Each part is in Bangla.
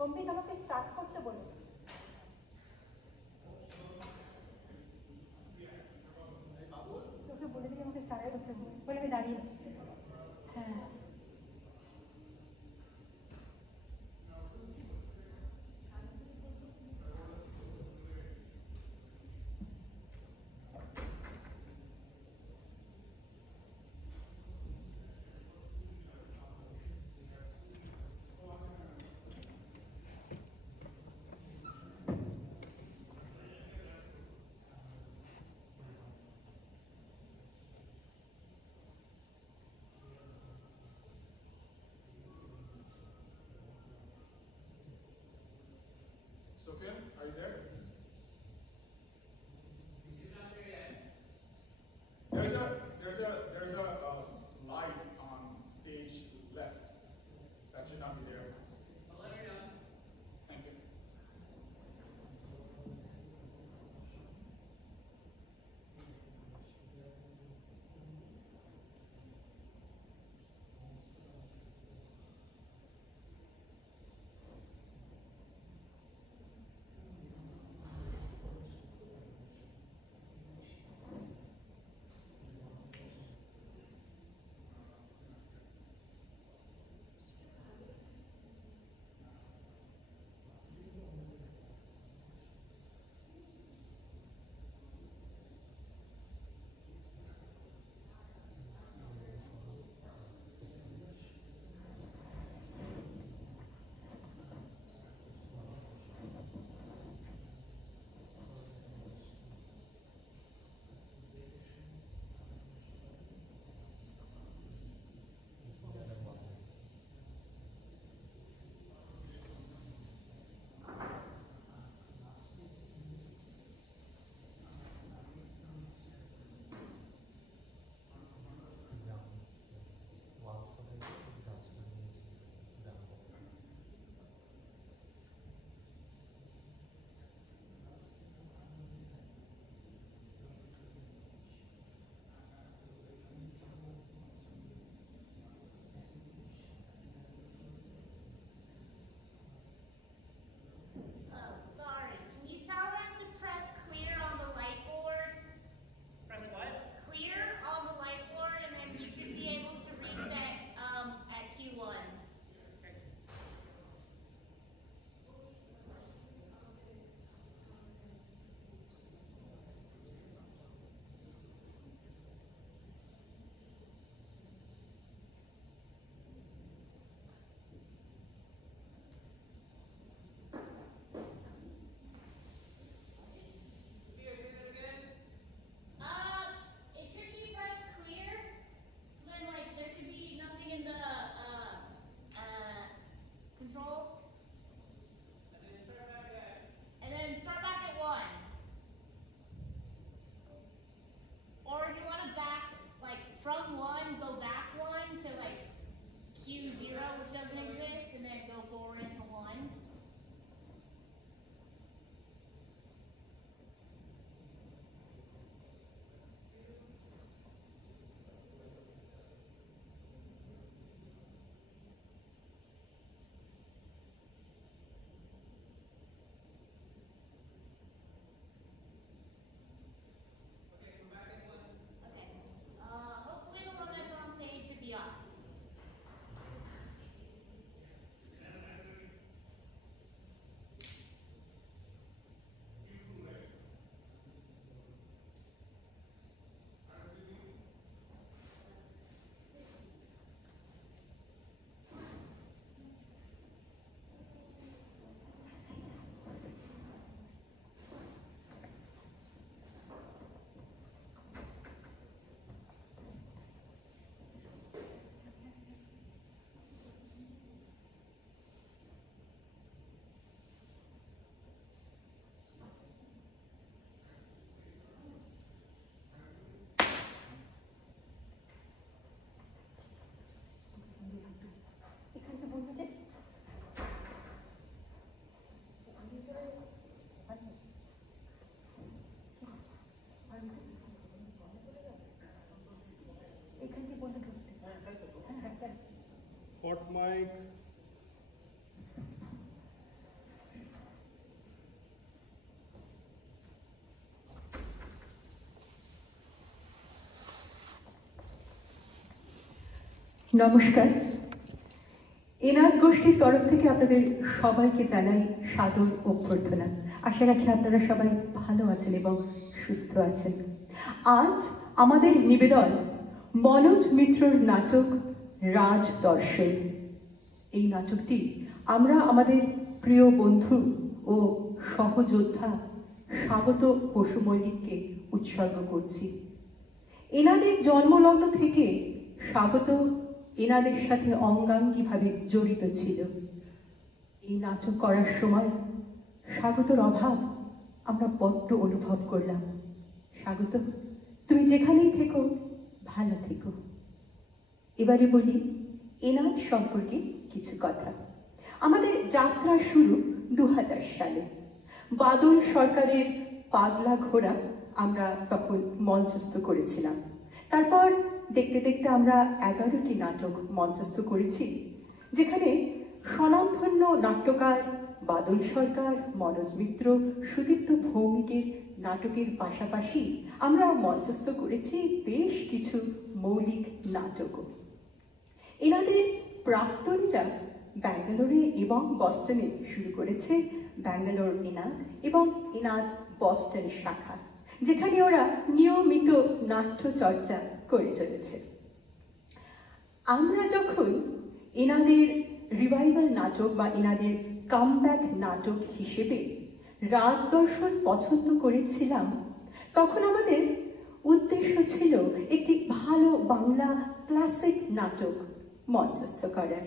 সম্বিত আমাকে স্টার্ট করতে বলো। তোকে বলে দিই আমাকে স্টার্ট করতে বলে আমি দাঁড়িয়ে আছি। হ্যাঁ Sophia, are you there? There's a light on stage left. That should not be there. I'll let her know. Thank you. Hot mic. নমস্কার। এনাদ গোষ্ঠীর তরফ থেকে আপনাদের সবাইকে জানাই সাদর অভ্যর্থনা। আশা রাখি আপনারা সবাই ভালো আছেন এবং সুস্থ আছেন। আজ আমাদের নিবেদন মনোজ মিত্রর নাটক রাজদর্শন। এই নাটকটি আমরা আমাদের প্রিয় বন্ধু ও সহযোদ্ধা স্বাগত বসু মল্লিককে উৎসর্গ করছি। এনাদের জন্মলগ্ন থেকে স্বাগত এনাদের সাথে অঙ্গাঙ্গিভাবে জড়িত ছিল। এই নাটক করার সময় স্বাগতর অভাব আমরা বড্ড অনুভব করলাম। স্বাগত, তুমি যেখানেই থেকো ভালো থেকো। এবারে বলি এনাদ সম্পর্কে কিছু কথা। আমাদের যাত্রা শুরু 2000 সালে। বাদল সরকারের পাগলা ঘোড়া আমরা তখন মঞ্চস্থ করেছিলাম। তারপর দেখতে দেখতে আমরা 11টি নাটক মঞ্চস্থ করেছি, যেখানে স্বনামধন্য নাট্যকার বাদল সরকার, মনোজ মিত্র, সুদীপ্ত ভৌমিকের নাটকের পাশাপাশি আমরা মঞ্চস্থ করেছি বেশ কিছু মৌলিক নাটকও। এনাদের প্রাক্তনীরা ব্যাঙ্গালোরে এবং বস্টনে শুরু করেছে ব্যাঙ্গালোর এনাদ এবং এনাদ বস্টন শাখা, যেখানে ওরা নিয়মিত নাট্য চর্চা করে চলেছে। আমরা যখন এনাদের রিভাইভাল নাটক বা এনাদের কামব্যাক নাটক হিসেবে রাজদর্শন পছন্দ করেছিলাম, তখন আমাদের উদ্দেশ্য ছিল একটি ভালো বাংলা ক্লাসিক নাটক মঞ্চস্থ করার।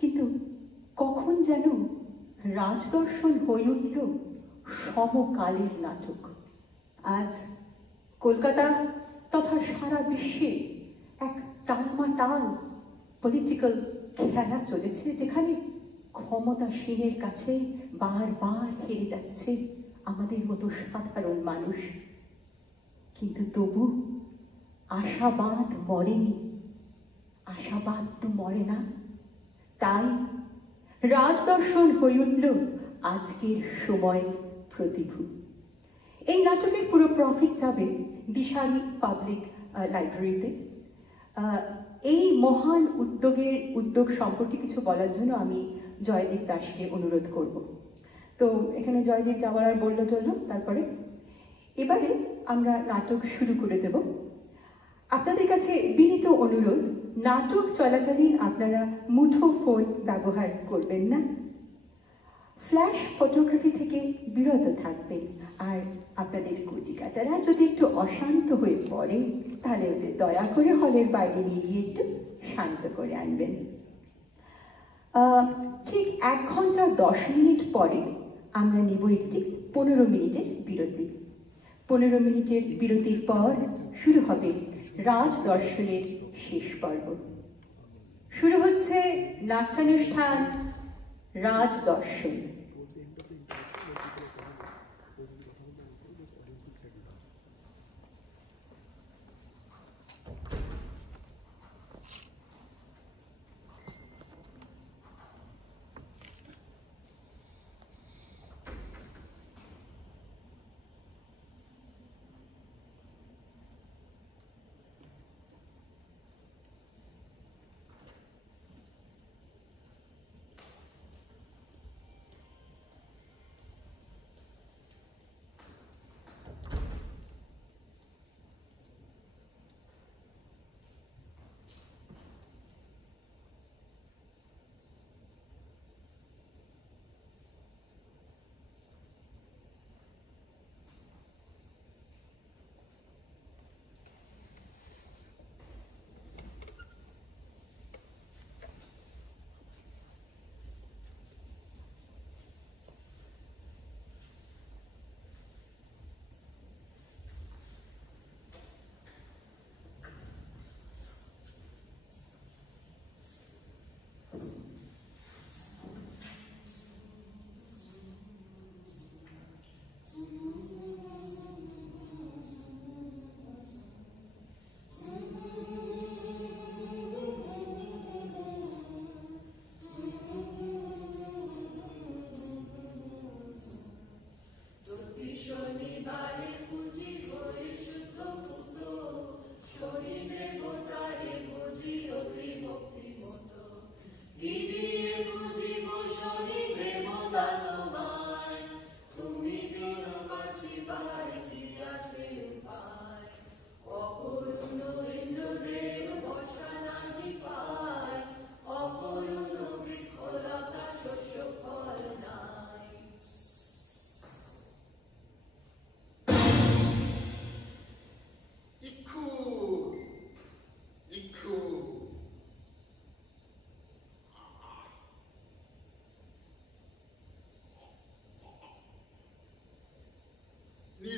কিন্তু কখন যেন রাজদর্শন হয়ে উঠল সমকালের নাটক। আজ কলকাতা তথা সারা বিশ্বে এক টালমাটাল পলিটিক্যাল খেলা চলেছে, যেখানে ক্ষমতাসীনের কাছে বারবার হেরে যাচ্ছে আমাদের মতো সাধারণ মানুষ। কিন্তু তবু আশাবাদ মরেনি। আশাবাদ তো মরে না। তাই রাজদর্শন হয়ে উঠল আজকের সময়ের প্রতিভূ। এই নাটকের পুরো প্রফিট যাবে দিশারি পাবলিক লাইব্রেরিতে। এই মহান উদ্যোগ সম্পর্কে কিছু বলার জন্য আমি জয়দীপ দাসকে অনুরোধ করব। তো এখানে জয়দীপ যাওয়ার আর বললো চললো। তারপরে এবারে আমরা নাটক শুরু করে দেব। আপনাদের কাছে বিনীত অনুরোধ, নাটক চলাকালীন আপনারা মুঠো ফোন ব্যবহার করবেন না, ফ্ল্যাশ ফটোগ্রাফি থেকে বিরত থাকবেন। আর আপনাদের কচিকাচারা যদি একটু অশান্ত হয়ে পড়ে, তাহলে ওদের দয়া করে হলের বাইরে নিয়ে গিয়ে একটু শান্ত করে আনবেন। ঠিক 1 ঘন্টা 10 মিনিট পরে আমরা নেব একটি 15 মিনিটের বিরতি। 15 মিনিটের বিরতির পর শুরু হবে রাজদর্শনের শেষ পর্ব। শুরু হচ্ছে নাট্যানুষ্ঠান রাজদর্শন।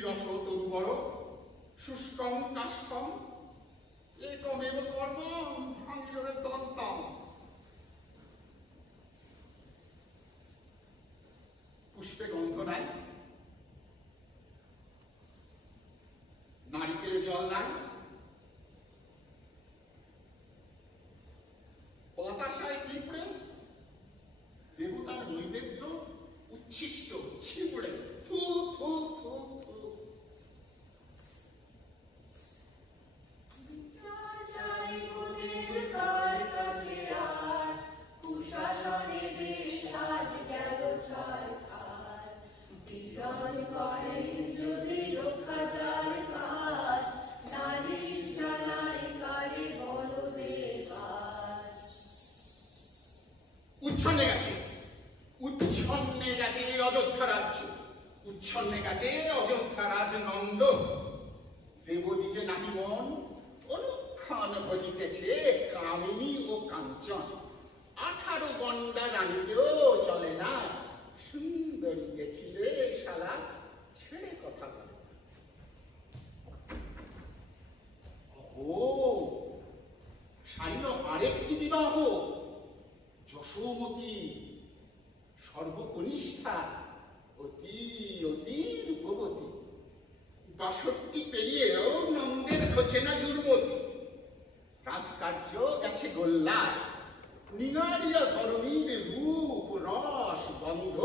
রস তরুবর শুষ্কং কাষ্ঠং একমেব কর্মং ভাঙিলরে দন্তম। পুষ্পে গন্ধ নাই, নারিকেলে জল নাই, বাতাসায় পিঁপড়ে, দেবতার নৈবেদ্য উচ্ছিষ্ট ছিপড়ে থু থু থু থু। উচ্ছন্নে গেছে, উচ্ছন্নে গেছে অযোধ্যা রাজ্য, উচ্ছন্নে গেছে অযোধ্যা রাজ নন্দ। দেবদী যে নাহি মন অনুক্ষণ ভজিতেছে কামিনী ও কাঞ্চন। 18 গন্ডা রানীতেও চলে না, সুন্দরী দেখিলে শালা ছেড়ে কথা বলে। ও সারিল আরেকটি বিবাহ, যশোমতী সর্বকনিষ্ঠা অতি অতি রূপবতী। 62 পেরিয়েও নন্দের ঘটে না দুর্মতি। রাজকার্য গেছে গোল্লায়, নিগাড়িয়া ধরণীর রূপ রস গন্ধ।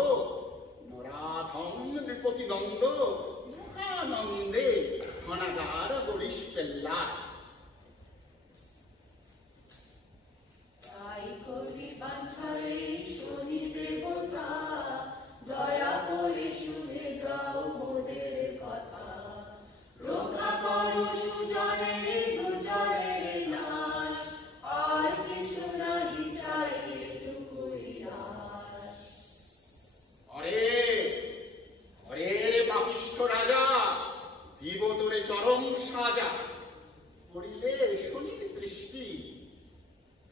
নরাধম নৃপতি নন্দ মহানন্দে ঘনাগার গরিশ পেল্লায়। দয়া করে শুনে যাও মোদের কথা, রক্ষা করো সুজনের দুজনের নাশ, আর কিছু নাহি চাই এটুকুই আশ। অরে অরে রে পাপিষ্ঠ রাজা, দিব তোরে চরম সাজা। পড়িলে শনির দৃষ্টি,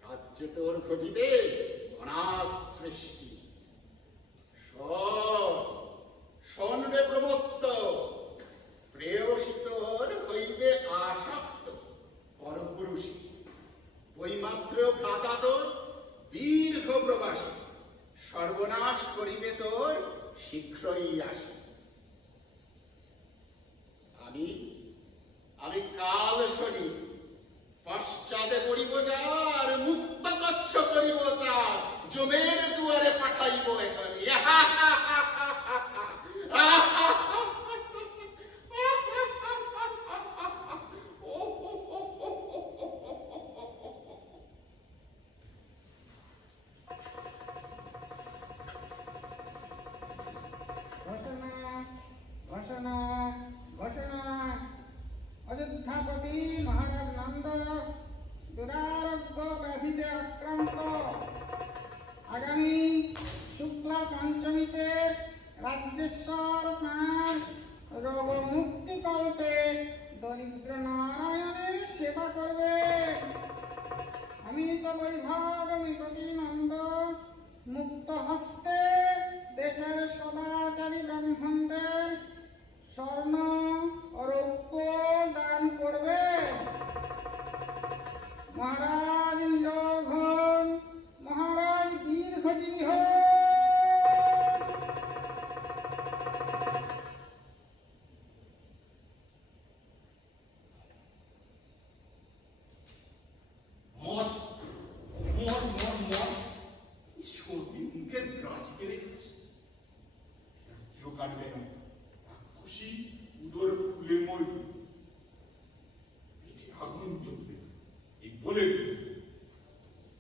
রাজ্য তোর ঘটিবে অনাশ সৃষ্টি। শোন রে প্রমত্ত, প্রেয়সী তোর হইবে আসক্ত পরপুরুষী। বৈমাত্র ভ্রাতা তোর দীর্ঘ প্রবাসী, সর্বনাশ করিবে তোর শীঘ্রই আসি। আমি কাল শনি, পশ্চাতে পড়িব যার, মুক্ত কচ্ছ করিব তার, জমের দুয়ারে পাঠাইব এখানে। ঘোষণা ঘোষণা ঘোষণা, অযোধ্যাপতি মহারাজ নন্দ দুরারোগ্য ব্যাধিতে আক্রান্ত। আগামী শুক্লা পঞ্চমীতে রাজ্যেশ্বর তাঁর রোগ মুক্তি কল্পে দরিদ্র নারায়ণের সেবা করবে। অমিত বৈভব নৃপতি নন্দ মুক্ত হস্তে দেশের সদাচারী ব্রাহ্মণদের স্বর্ণ ও রৌপ্য দান করবে। মহারাজ নিরোগ হন, মহারাজ দীর্ঘজীবী হন। কাটবে না, খুশি উদর ফুলে মরবে, পেটে আগুন জ্বলবে, এই বলে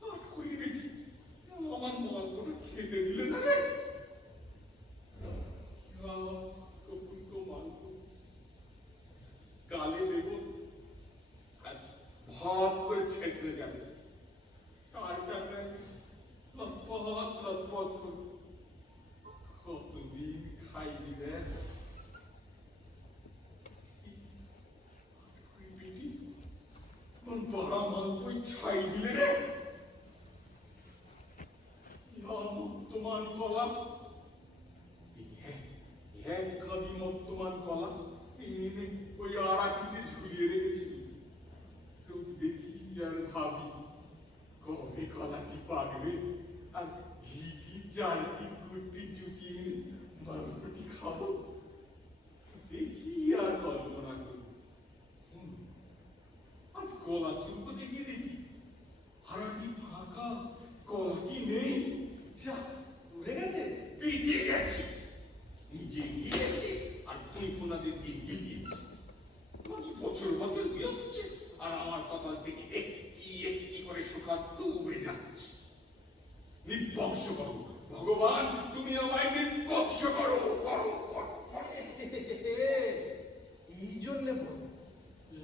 আট করি বেটি, আমার মালটা খেতে দিলে না রে। গালে দেব আর ভাব করে ছেঁচড়ে যাবে, লটপট লটপট করে কতদিন খাই দিবে। বড়া মালপই ছাই দিলে রে। মর্তমান কলা, এক কাবি মর্তমান কলা, কিনে ওই আড়াটিতে ঝুলিয়ে রেখেছি। রোজ দেখি আর ভাবি কবে কলাটি পাকবে আর ঘি কি চাল কি কুটি চুটিয়ে মালপটি খাবো। দেখি আর কল্পনা করি। আজ কলা চুলকো দেখি দেখি হারাটি ফাঁকা, কলা কি নেই। যা উড়ে গেছে, পিঠে গেছে, নিজে গিয়েছে আর তুই কোনাদের দিয়ে গিয়েছে। বছর বছর বিয়োচ্ছে আর আমার কপাল থেকে একটি একটি করে সুখাদ্য উবে যাচ্ছে। নির্বংশ করো ভগবান, তুমি আমায় নির্বংশ করো, করো করো করো। এই জন্যে বল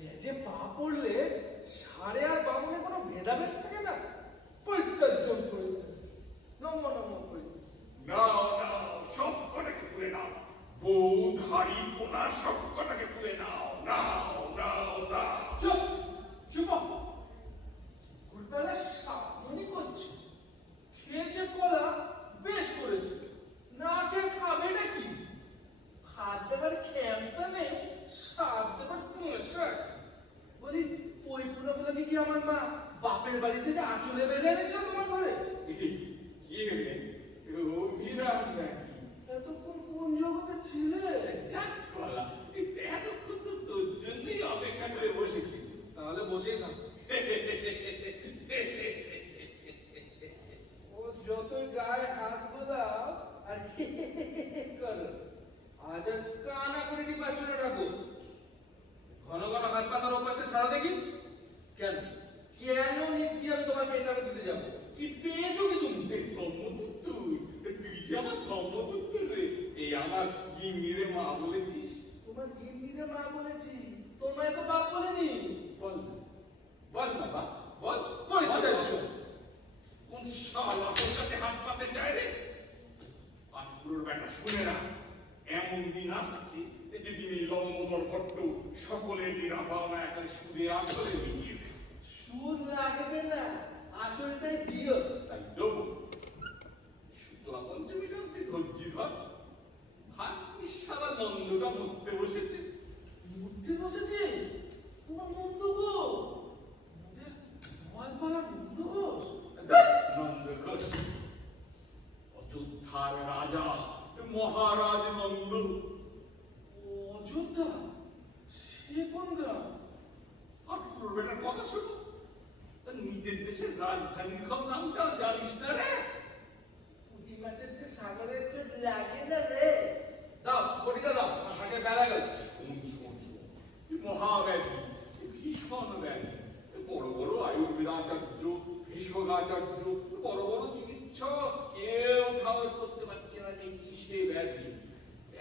লেজে পা পড়লে সারে আর বামনে কোনো ভেদাভেদ থাকে না। পরিত্যাজ্য করে নম নম করে নাও নাও, সব কটাকে তুলে নাও। বউ ধাড়ি পোনা সব কটাকে তুলে নাও, নাও নাও নাও। চুপ চুপ, কুলবেলা সামনি করছে। খেয়েছে কলা, বেশ করেছে। না খেয়ে খাবে নাকি? হাত দেবার ক্ষমতা নেই, সাত দেবার কষায়। বলি ওই পুরোগুলোকে কি আমার মা বাপের বাড়ি থেকে আঁচলে বেঁধে এনেছিল তোমার ঘরে? কি রে অভিরাম নাকি? এতক্ষণ কোন জগতে ছিলে? যাক কলা, এতক্ষণ তো তোর জন্যই অপেক্ষা করে বসেছি। তাহলে বসেই থাকো। ও যতই গায়ে হাত বোলাও আর করো, আজ আর কানা করে কি পাচ্ছ না ঠাকুর? ঘন ঘন হাত পাতার অভ্যাসটা ছাড়া দেখি। কেন কেন নিত্য আমি তোমার পেটটাকে দিতে যাবো? কি পেয়েছো কি তুমি? ধর্মপুত্র, তুই যে আমার ধর্মপুত্র রে। এই আমার গিন্নিরে মা বলেছিস। তোমার গিন্নিরে মা বলেছি, তোর মায়ের তো বাপ বলেনি। বল না, বল না বাপ, বল। পরিত্যাজ্য। কোন শালা তোর কাছে হাত পাতে চায় রে? পাঁচপুরের বেটা শুনে না, এমন দিন আসছে যেদিন এই লম্বদর ভট্ট সকলের দিনা পাওনা একটা সুদে আসলে মিটিয়ে দেবে। সুদ লাগবে না, আসলটাই দিও। তাই দেবো। শুক্লা পঞ্চমীটা অব্দি ধৈর্য ধর। ভাগ্যিস সারা নন্দটা মরতে বসেছে। মূর্তি বসেছে? কোন নন্দ গো? গোয়ালপাড়ার নন্দ ঘোষ? নন্দ ঘোষ অযোধ্যার রাজা মহারাজ নন্দ। অযোধ্যা? সে কোন গ্রাম? পাঁচপুরের বেটার কথা শোনো, নিজের দেশের রাজধানীর নামটা জানিস না রে? পুঁটি মাছের যে সাগরের পেট লাগে না রে। দাও বটিটা দাও, হাতে বেলা গেল। শোন শোন শোন, মহাব্যাধি, ভীষণ ব্যাধি। বড় বড় আয়ুর্বেদাচার্য, ভীষ্মকাচার্য, বড় বড় চিকিৎসক কেউ ঠাউর করতে পারছে না যে কিসে ব্যাধি।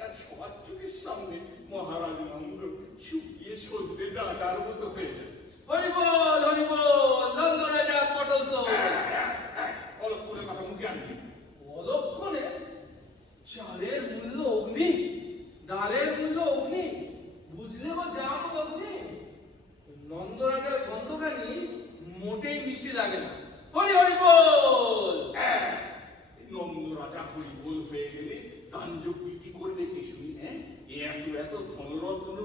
আর সবার চোখের সামনে মহারাজ নন্দ শুকিয়ে সর্দে ডাকার মতো হয়ে যাচ্ছে। হরিবল হরিবল, নন্দ রাজা পটল তো। অলক্ষণের কথা মুখে আনবি। অলক্ষণে? চালের মূল্য অগ্নি, ডালের মূল্য অগ্নি, বুঝলে গো জাম অগ্নি। নন্দ রাজার গন্ধখানি মোটেই মিষ্টি লাগে না। হরি হরি বল। নন্দ রাজা হরিবোল হয়ে গেলে দানযজ্ঞ কি করবে কে শুনি? হ্যাঁ, এত এত ধনরত্ন,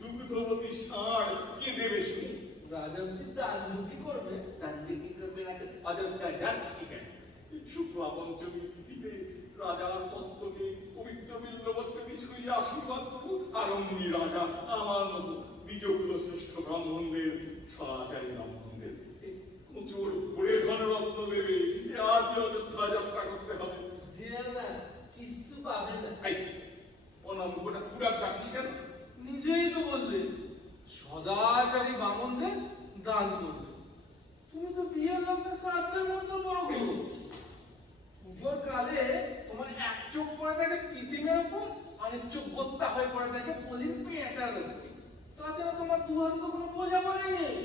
দুগ্ধবতী ষাঁড় কে দেবে শুনি? রাজা বুঝি দানযজ্ঞ করবে? দানযজ্ঞ করবে না তো অযোধ্যা যাচ্ছি কেন? শুক্লা পঞ্চমীর তিথিতে রাজার মস্তকে পবিত্র বিল্লপত্র কিছুই আশীর্বাদ করবো। আর অমনি রাজা আমার মতো দ্বিজকুল শ্রেষ্ঠ ব্রাহ্মণদের, সদাচারী ব্রাহ্মণদের প্রচুর ভরে ধনরত্ন দেবে। আজই অযোধ্যা যাত্রা করতে হবে। যে না কিচ্ছু পাবে না। এই অনামটা পুরার ডাকিস কেন? নিজেই তো বললে সদাচারী বামনদের দান করবে। তুমি তো বিয়ের লগ্নে শ্রাদ্ধের মতো বড় করো। পুজোর কালে তোমার এক চোখ পড়ে থাকে পৃথিবীর উপর, আরেক চোখ গোত্তা হয়ে পড়ে থাকে বলির পেঁটার উপর। তাছাড়া তোমার দু হাতে তো কোনো বোঝা পড়ে নেই।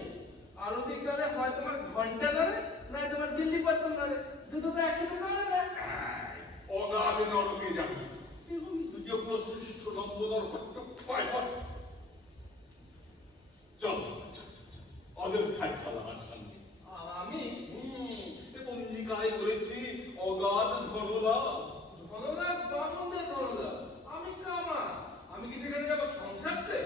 আরতির কালে হয় তোমার ঘন্টা ধরে, নয় তোমার বিল্লি পাত্তন ধরে, দুটো তো একসাথে ধরে না। অগাধ নরকে যাবে এবং দ্বিজকুল শ্রেষ্ঠ লম্বোদর ভট্ট পায় পায়। চল অযোধ্যায় চল আমার সঙ্গে। আমি পঞ্জিকায় করেছি অগাধ ধনলাভ। ধনলাভ বামনদের ধনলাভ, আমি কামা। আমি কি সেখানে যাবো সংসারতে?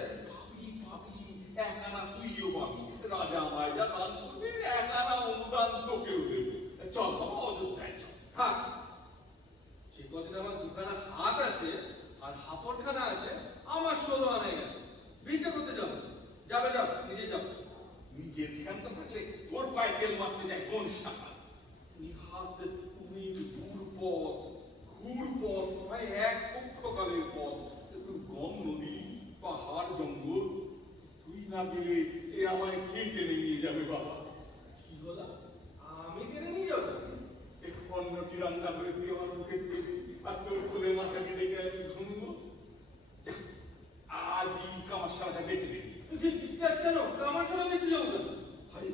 না দিলে এ আমায় কে টেনে নিয়ে যাবে বাবা? কি বলা? আমি টেনে নিয়ে যাবো? অন্নটি রান্না করে তুই আমার মুখে দিয়ে দিবি, আর তোর কোলে মাথাকে ডেকে আমি ঘুমবো। আজই কামারশালাটা বেঁচে দিবি। কেন কামারশালা বেঁচে যাবো কেন? ভাই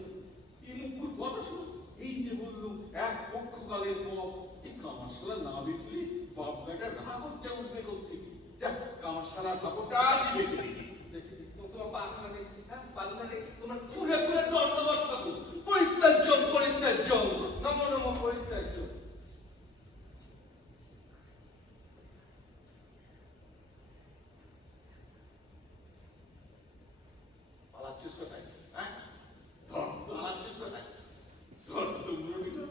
এই মুখুর কথা শোন, এই যে বললো এক পক্ষকালের পর এই কামারশালা না বেচলে বাপ বেটা রাগ হচ্ছে উঠবে কোথেকে। যা কামারশালা কাপড়টা আজই বেঁচে দিবি। তোমার পাখানা দেখি, হ্যাঁ পাখানা দেখি, তোমার ঘুরে ঘুরে দণ্ডবাদ থাকো। পরিত্যাজ্য পরিত্যাজ্য, নমো নমো পরিত্যাজ্য। পালাচ্ছিস কোথায়? হ্যাঁ ধর, পালাচ্ছিস কোথায়? ধর তো মুরগি ধর,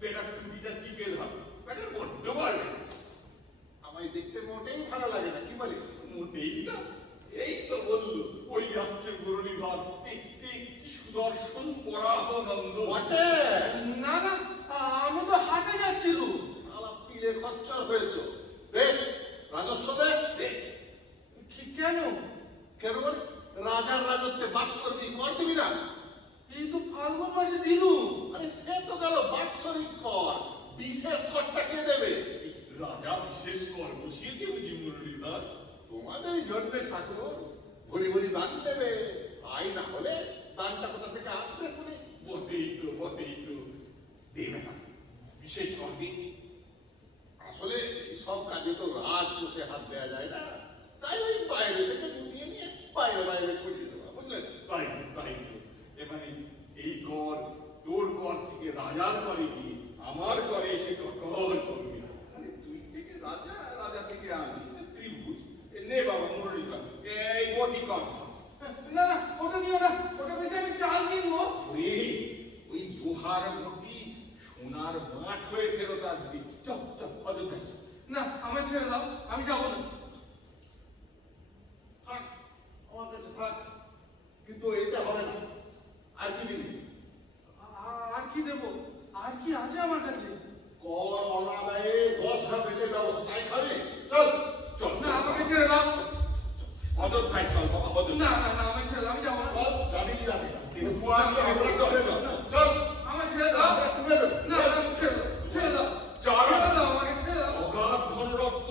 বেটার টুপিটা চিপে ধর, বেটার বড্ড বার লেগেছে। আমায় দেখতে মোটেই ভালো লাগে না, কি বলি? মোটেই না, এই তো বললো ওই আসছে মুরলীধর, একটি সুদর্শন পরাহনন্দ বটে। না না, আমি তো হাটে যাচ্ছিল। আলাপ পিলে খচ্চর হয়েছ। দেখ রাজস্ব দেখ। কেন? কেন বল? রাজার রাজত্বে বাস করবি, কর দিবি না? এই তো ফাল্গুন মাসে দিল। আরে সে তো গেল বাৎসরিক কর, বিশেষ করটা কে দেবে? রাজা বিশেষ কর বসিয়েছে বুঝি মুরলীধর? তোমাদের জন্মে ঠাকুর ভরি ভরি দান দেবে, আই না হলে দানটা কোথা থেকে আসবে শুনে? বটেই তো, বটেই তো, দেবে না, বিশেষ কর দিন। আসলে সব কাজে তো রাজ বসে হাত দেওয়া যায় না, তাই ওই বাইরে থেকে গুটিয়ে নিয়ে বাইরে বাইরে ছড়িয়ে দেওয়া, বুঝলেন? তাই তো, তাই তো। এবারে এই কর তোর কর থেকে রাজার করে গিয়ে আমার করে এসে কর করবি না। তুই থেকে রাজা, রাজা থেকে আমি, ত্রিভুজ। নে বাবা মুরলীধর, এই বটি কর। না না, ওটা নিও না, ওটা বেঁচে আমি চাল কিনবো। ওই লোহার বটি সোনার মাঠ হয়ে ফেরত আসবি। চল চল, অযোধ্যা চল। না, আমায় ছেড়ে দাও, আমি যাবো না। থাক, আমার কাছে থাক, কিন্তু এটা হবে না। আর কি দিবি? আর কি দেবো? আর কি আছে আমার কাছে? কর অনাদায়ে 10টা পেটে ব্যবস্থায় খাবে। চল চল, না, আমাকে ছেড়ে দাও। অযোধ্যায় চল বাবা, অযোধ্যা। না না না, আমায় ছেড়ে দাও, আমি যাবো না। যাবি কি যাবি না? কিন্তু ফুয়া নিয়ে আমরা চল চল চল। আমায় ছেড়ে দাও। তুমি যাবে? না না, আমাকে ছেড়ে দাও, ছেড়ে দাও, চল। ছেড়ে দাও, আমাকে ছেড়ে দাও। অগাধ ধনরত্ন।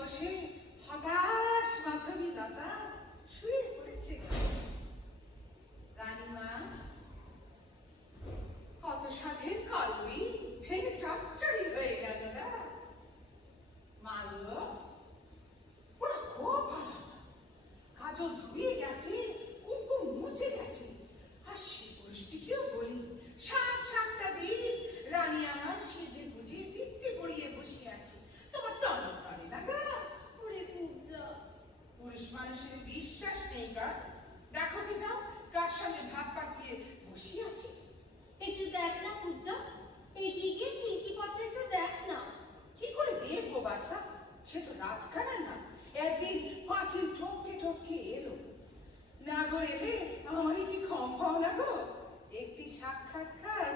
বসে হতাশ মাধবী লতা শুয়ে পড়েছে। রানীমা, কত সাধের কলবি ভেঙে চচ্চড়ি হয়ে গেল না। মা গো, ওরা খুব ভালো, কাজল ধুয়ে গেছে, কুমকুম মুছে গেছে। আর সে পুরুষটিকেও বলি, 7-7টা দিন রানী আমার সেজে গুজে পিত্তে পড়িয়ে বসে আছে, তোমার টনক নড়ে না গা। ওরে কুবজা, পুরুষ মানুষের বিশ্বাস নেই গা। দেখো কি যাও, কার সঙ্গে ভাত পাকিয়ে বসে আছে। একটু দেখ না কুবজা, এগিয়ে গিয়ে খিড়কি পথে একটু দেখ না। কি করে দেখবো বাছা, সে তো রাতখানা না। একদিন পাঁচিল ঠপকে ঠপকে এলো না গো, এলে আমারই কি কম পাও না গো। একটি সাক্ষাৎকার,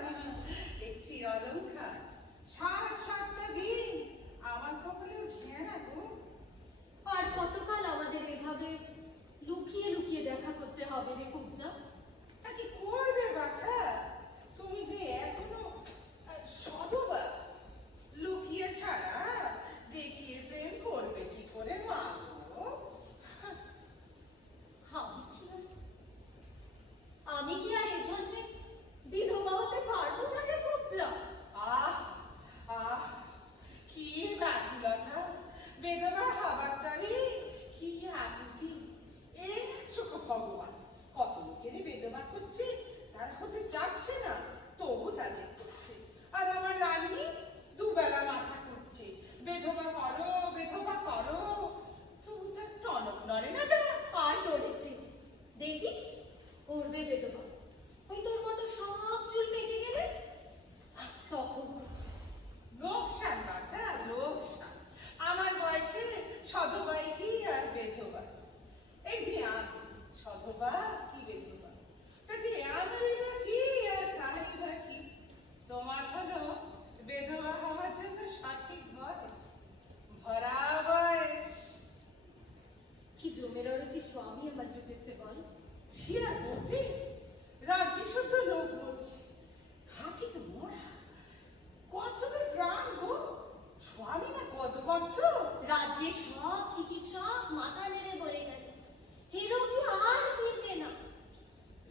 একটি অলঙ্কার, 7-7টা দিন আমার কপালে উঠে না গো। আর কতকাল আমাদের এভাবে লুকিয়ে লুকিয়ে দেখা করতে হবে রে কুবজা? তা কি করবে বাছা, তুমি যে এখনো সধবা, লুকিয়ে ছাড়া দেখিয়ে প্রেম করবে কি করে মা গো? আমি কি আর এজন্যে বিধবা হতে পারবো না রে কুবজা? আহ আহ, কি ব্যাকুলতা, বেদবা হবারটারি কি আকুতি। এই চোখ ভগবান, কত লোকেরই বেদবা করছে, তারা হতে চাচ্ছে না, তবু তাদের করছে। আর আমার রানী দুবেলা মাথা করছে, বেধবা করো বেধবা করো, তবু তার টনক নড়ে না গা। আর নড়েছে, দেখিস করবে বেদবা। ওই তোর মতো সব চুল পেকে গেলে তখন লোকসান বাছা, লোকসান। আমার বয়সে সধবাই কি আর বেধবা। এই যে আমি সধবা কি বেধবা, তা যে আমারই বা কি আর খাই বা কি। তোমার হলো বেধবা হওয়ার জন্য সঠিক বয়স, ভরা বয়স। কি জমের অরুচি স্বামী আমার জুটেছে বল। সে আর বলতে, রাজ্যে শুদ্ধ লোক বলছে, হাঁচিতে মোড়া কচ্ছপের প্রাণ গো। স্বামী না গজ কচ্ছপ। রাজ্যের সব চিকিৎসক মাথা নেড়ে বলে গেল হিরো কি আর ফিরবে না।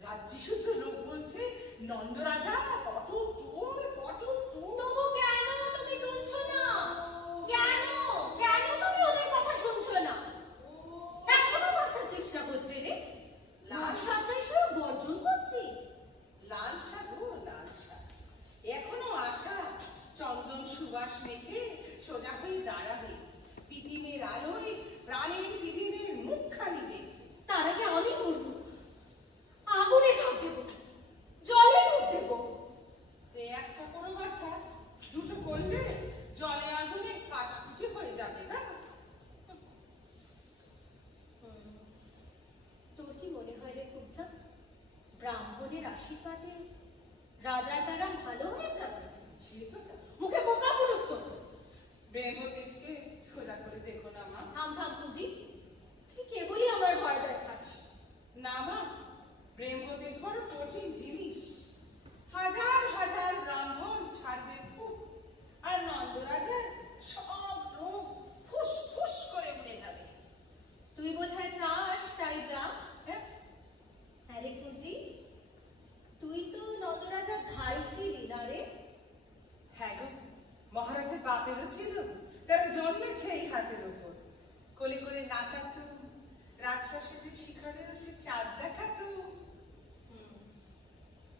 রাজ্যে শুদ্ধ লোক বলছে, নন্দরাজা পটল তোল পটল তোল। তবু কেন তুমি তুলছো না? কেন কেন তুমি ওদের কথা শুনছো না? এখনো বাঁচার চেষ্টা করছে রে, লাল সাজাই সব বর্জন করছে। লালসা গো লালসা, এখনো আশা চন্দন সুবাস মেখে সোজা হয়ে দাঁড়াবে, পিদিমের আলোয় প্রাণের পিদিমের মুখখানি দেখবে। তার আগে আমি করবো, আগুনে ঝাঁপ দেবো, জলে ডুব দেবো। একটা করো বাছা, দুটো করলে জলে আগুনে কাটাকুটি হয়ে যাবে না। তোর কি মনে হয় রে কুবজা, ব্রাহ্মণের আশীর্বাদে রাজার বেলা ভালো হয়ে যাবে? সে তো মুখে বোকা পুরুত তো। ব্রেহ্মতেজকে সোজা করে দেখো না মা। থাম থাম পুজি, তুই কেবলই আমার ভয় দেখাস। না মা, ব্রেহ্মতেজ বড় কঠিন জিনিস। হাজার হাজার ব্রাহ্মণ ছাড়বে ফুট, আর নন্দরাজার সব লোক ফুস ফুস করে উড়ে যাবে। তুই বোধহয় চাস তাই যা। হ্যাঁ, হ্যাঁ রে পুজি, তুই তো নন্দরাজার ভাই ছিলি না রে? হ্যাঁ গো, মহারাজের বাপেরও ছিল, তারা জন্মেছে এই হাতের উপর। কোলে করে নাচাতো, রাজপ্রাসাদের শিখরে উঠে চাঁদ দেখাতো।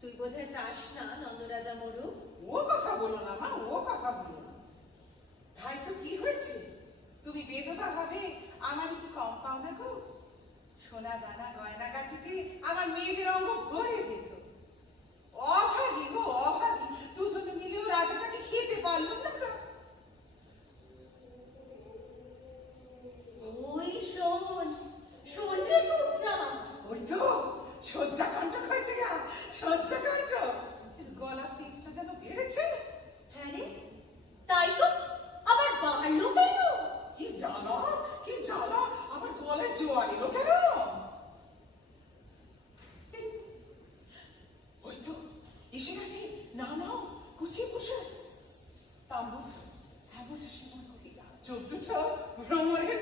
তুই বোধহয় চাস না নন্দরাজা মরুক। ও কথা বলো না মা, ও কথা বলো না। তাই তো কি হয়েছে, তুমি বেধবা হবে, আমার কি কম পাও না গো? সোনা দানা গয়না গাছিতে আমার মেয়েদের অঙ্গ ভরে যেত। অভাগী গো অভাগী, দুজনে মিলেও রাজাটাকে খেতে পারলাম না গো। ওই শোন শোন রে কুবজা, ওই তো শয্যাকাণ্ড হয়েছে গা, শয্যাকাণ্ড। গলা তেজটা যেন বেড়েছে। হ্যাঁ রে, তাই তো, আবার বাড়লো কেন? কি জ্বালা, কি জ্বালা, আমার গলায় জোয়ার এলো কেন? ওই তো এসে গেছে, নাও গুছিয়ে বসে। তাম্বুর সময় চোখ দুটো ভ্রমরে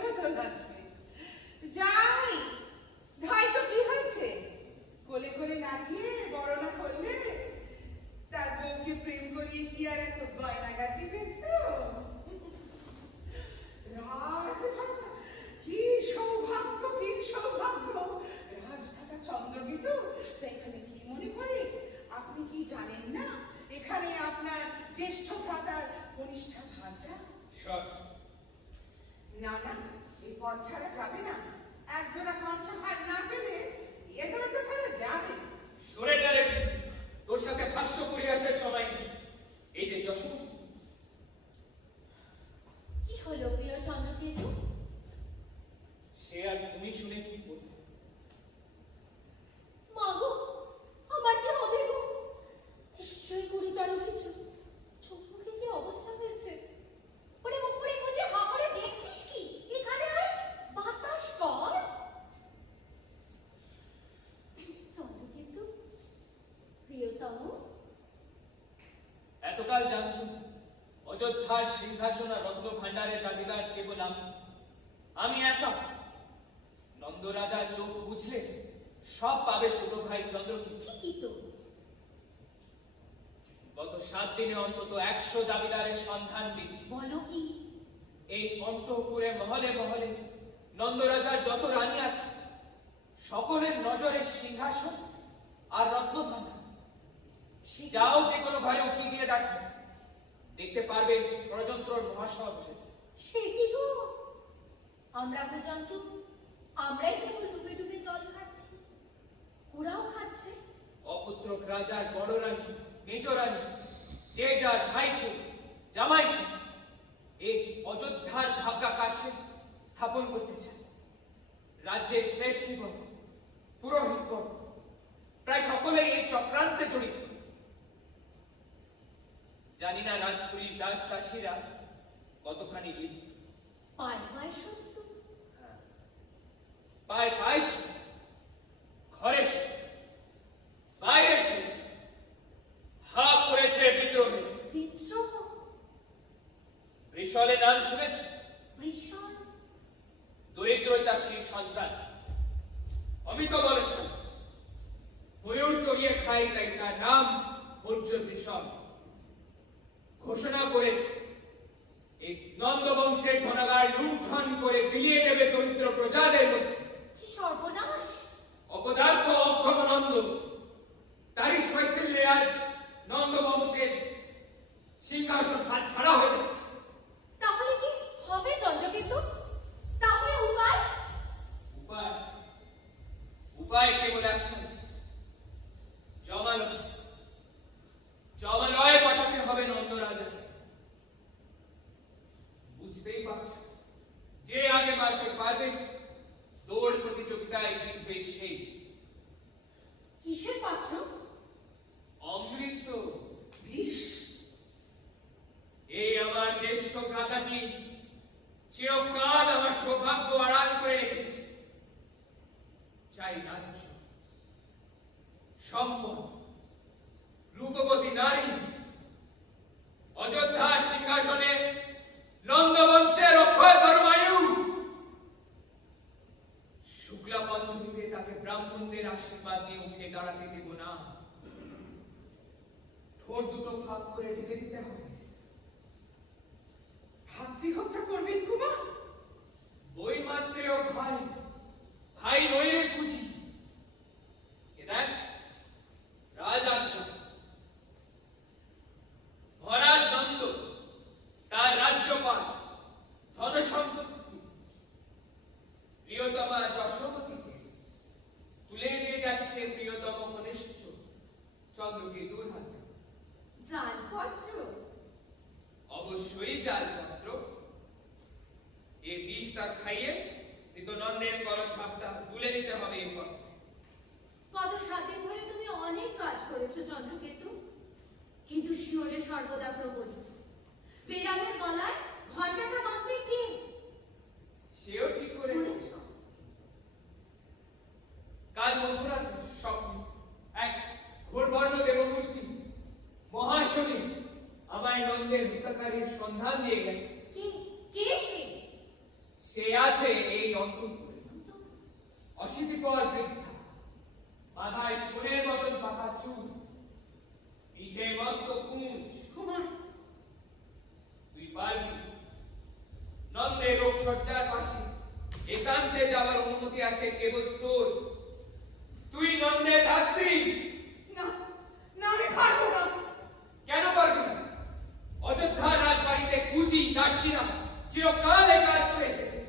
ছাড়া যাবে না। একজোড়া কণ্ঠহার না পেলে এ দরজা ছাড়া যাবে। সরে যা রে, তোর সাথে ভাষ্য করে আসার সময় নেই। এই যে যশোমতী, কি হলো প্রিয় চন্দ্রকেতু? সে আর তুমি শুনে কি বলবে? মা গো, আমার কি হবে গো? নিশ্চয়ই গুরুতর কিছু। চোখ মুখে কি অবস্থা হয়েছে? ওরে মুখ করে গুজে হা করে দেখছিস কি? এখানে আয়, বাতাস কর। চন্দ্রকেতু, প্রিয়তম, এতকাল জানতুম অযোধ্যার সিংহাসন আর রত্ন ভাণ্ডারের দাবিদার কেবল আমি একা। নন্দ রাজার চোখ বুঝলে সব পাবে ছোট ভাই চন্দ্রকেতু। ঠিকই তো। গত 7 দিনে অন্তত 100 দাবিদারের সন্ধান পেয়েছি। বলো কি? এই অন্তঃপুরে মহলে মহলে নন্দরাজার যত রানী আছে সকলের নজরে সিংহাসন আর রত্ন ভাণ্ডার। যাও যে কোনো ঘরে উঠি দিয়ে দেখো, দেখতে পারবে ষড়যন্ত্রর মহাসভা বসেছে। সে কি গো? আমরা তো জানতুম আমরাই কেবল ডুবে ডুবে জল খাচ্ছি, ওরাও খাচ্ছে। অপুত্রক রাজার বড় রানী, মেজ রানী, যে যার ভাইকে জামাইকে এই অযোধ্যার ভাগ্যাকাশে স্থাপন করতে চায়। রাজ্যের শ্রেষ্ঠীগণ, পুরোহিতগণ প্রায় সকলেই এই চক্রান্তে জড়িত। জানি না রাজপুরীর দাস দাসীরা কতখানি লিপ্ত। পায় পায় শত্রু। পায় পায় ঘরে বাইরে হা করেছে বিদ্রোহে। বিদ্রোহ? বৃষলের নাম শুনেছ? বৃষল? দরিদ্র চাষীর সন্তান, অমিত বলশালী, ময়ূর চড়িয়ে খায়, তাই তার নাম ভোজ্য বৃষল। ঘোষণা করেছে এই নন্দ বংশের ঘনাগার লুণ্ঠন করে বিলিয়ে দেবে দরিদ্র প্রজাদের মধ্যে। কি সর্বনাশ! অপদার্থ অক্ষম নন্দ, তারই শৈথিল্যে আজ নন্দ বংশের সিংহাসন হাত ছাড়া হয়ে যাচ্ছে। তাহলে কি হবে চন্দ্রকেতু? তাহলে উপায়? উপায় উপায় কেবল একটা, জমালয়। জমালয়ে পাঠাতে হবে নন্দ রাজাকে। বুঝতেই পারছ, যে আগে মারতে পারবে দৌড় প্রতিযোগিতায় জিতবে সেই। কিসের পাত্র? অমৃত, বিষ। এই আমার জ্যেষ্ঠ ভ্রাতাটি চিরকাল আমার সৌভাগ্য আড়াল করে রেখেছে। চাই রাজ্য, সম্পদ, রূপবতী নারী, অযোধ্যার সিংহাসনে নন্দবংশের অক্ষয় পরমায়ু। শুক্লা পঞ্চমীতে তাকে ব্রাহ্মণদের আশীর্বাদ নিয়ে উঠে দাঁড়াতে দেব না। ঠোঁট দুটো ভাগ করে ঢেলে দিতে হবে। ভাতৃহত্যা করবেন কুমার? বই মাত্রেও ভাই, ভাই নইলে বুঝি। এ দেখ, রাজাজ্ঞা। মহারাজ নন্দ তার রাজ্যপাল, ধন সম্পত্তি, প্রিয়তমা যশোমতীকে তুলে দিয়ে যাচ্ছে প্রিয়তম কনিষ্ঠ চন্দ্রকেতুর হাতে। জালপত্র? অবশ্যই জালপত্র। এই বিষটা খাইয়ে নন্দের কলছাপটা তুলে দিতে হবে। এরপর গত 7 দিন ধরে তুমি অনেক কাজ করেছো চন্দ্রকেতু, কিন্তু শিওরে সর্বদা প্রবল। বেড়ালের গলায় ঘন্টাটা বাঁধবে কে? সেও ঠিক করেছে। কাল মধ্যরাত স্বপ্নে এক ঘোরবর্ণ দেবমূর্তি মহাশনি আমায় নন্দের হত্যাকারীর সন্ধান দিয়ে গেছে। কে? কে সে? সে আছে এই অন্তঃপুরে, অশীতিপর বৃদ্ধা, মাথায় সোনের মতন পাকা চুল, নিচে মস্ত পুঁজ। কুমার, তুই পারবি? নন্দের রোগসজ্জার পাশে একান্তে যাওয়ার অনুমতি আছে কেবল তোর। তুই নন্দের ধাত্রী। না না, আমি পারবো না। কেন পারবি না? অযোধ্যার রাজবাড়িতে কুচি দাসীরা চিরকাল কাজ করে এসেছে।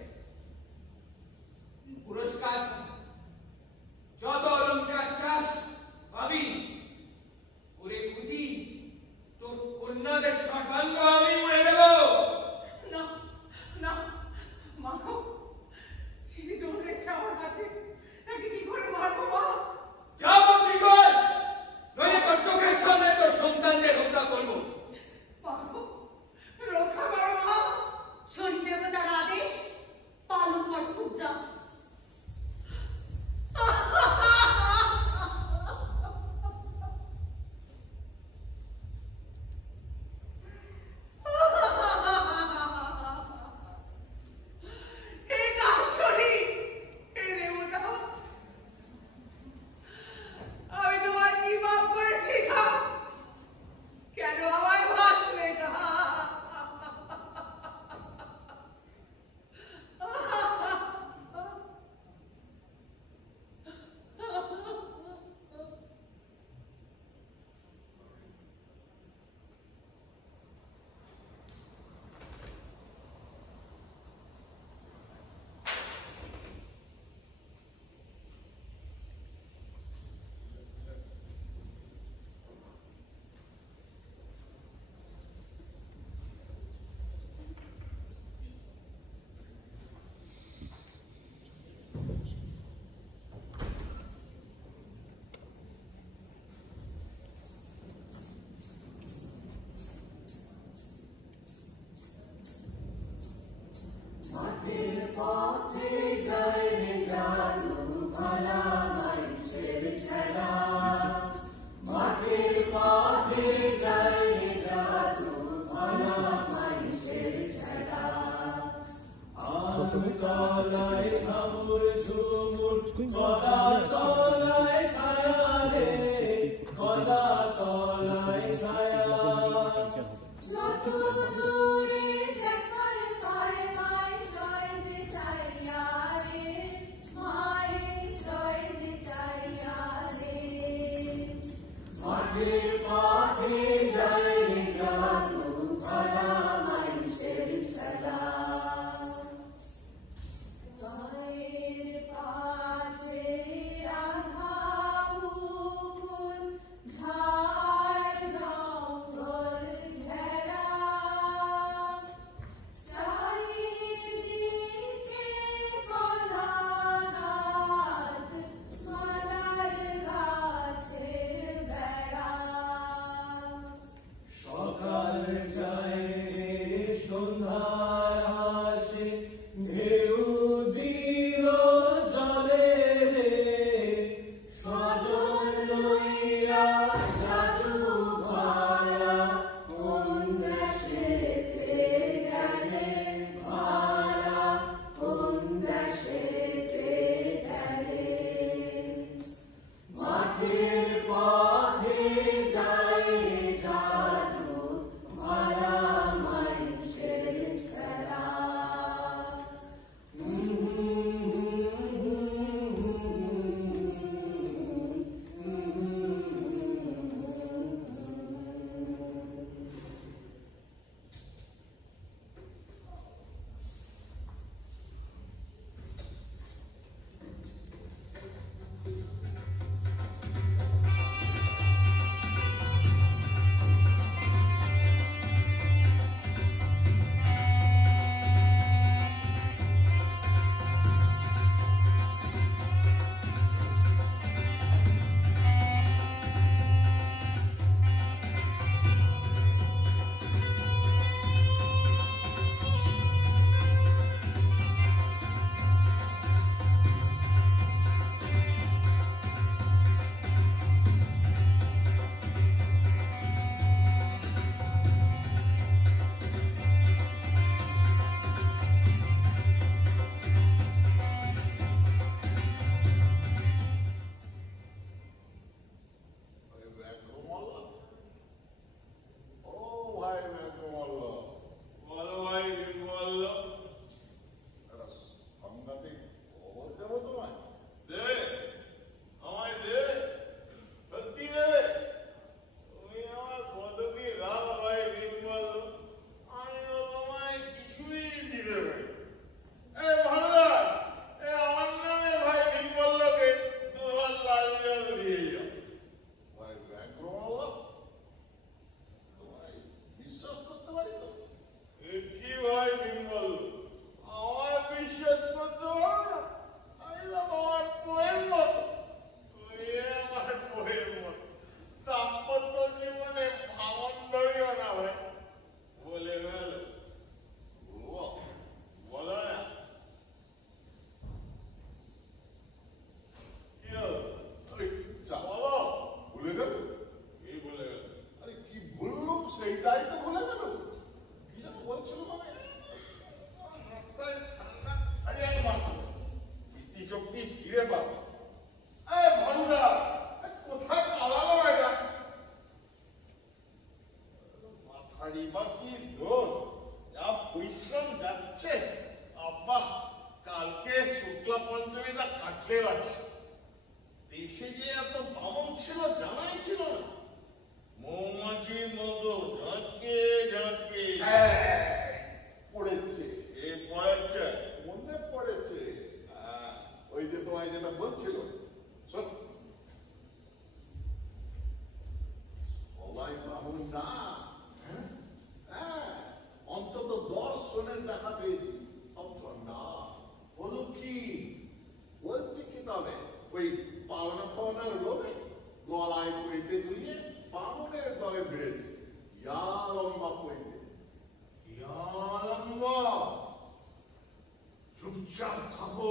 চুপচাপ থাকো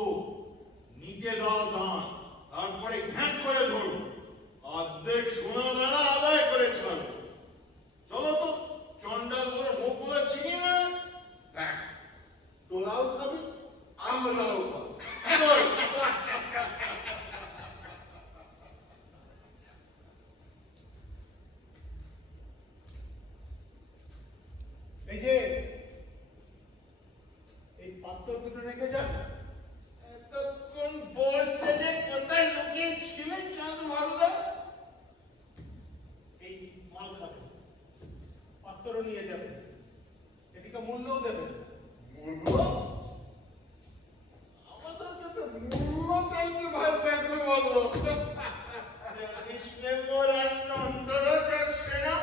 নিতে দাও দান, তারপরে ঘ্যাঁট করে ধরো, অর্ধেক সোনা দানা আদায় করেছেন। চলো তো চন্ডালগুলো মুখগুলো চিনিয়ে না। হ্যাঁ, তোরাও খাবি, আমরাও খাবো। এই যে এই পাত্র দুটো রেখে যান। এতক্ষণ বসে যে কোথায় লুকিয়ে ছিলে চাঁদ মারুদা? এই মাল খাবেন, পাত্র নিয়ে যাবেন, এদিকে মূল্যও দেবেন। মূল্য? আমাদের কাছে মূল্য চাইতে ভাই ব্যাঘ্র বলবো। কৃষ্ণের মোরান নন্দরাজার সেনা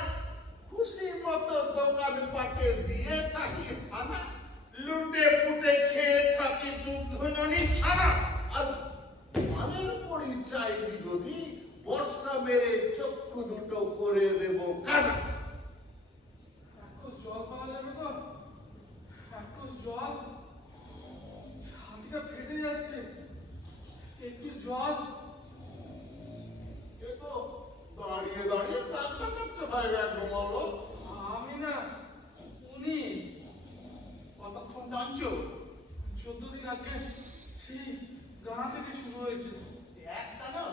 খুশি মতো দোকান পাটে দিয়ে থাকি খানা, লুটে পুটে খেয়ে থাকি দুগ্ধননি ছাড়া। আর মানের পরিচয় যদি বর্ষা মেরে চক্ষু দুটো করে দেব কানা। জল পাওয়া যাবে গো? জল, ছাতিটা ফেটে যাচ্ছে, একটু জল। এ তো দাঁড়িয়ে দাঁড়িয়ে কান্না করছে ভাই ব্যাঘ্র বলল। আমি না, উনি। কতক্ষণ জানছো? 14 দিন আগে সেই গা থেকে শুরু হয়েছে। একটা না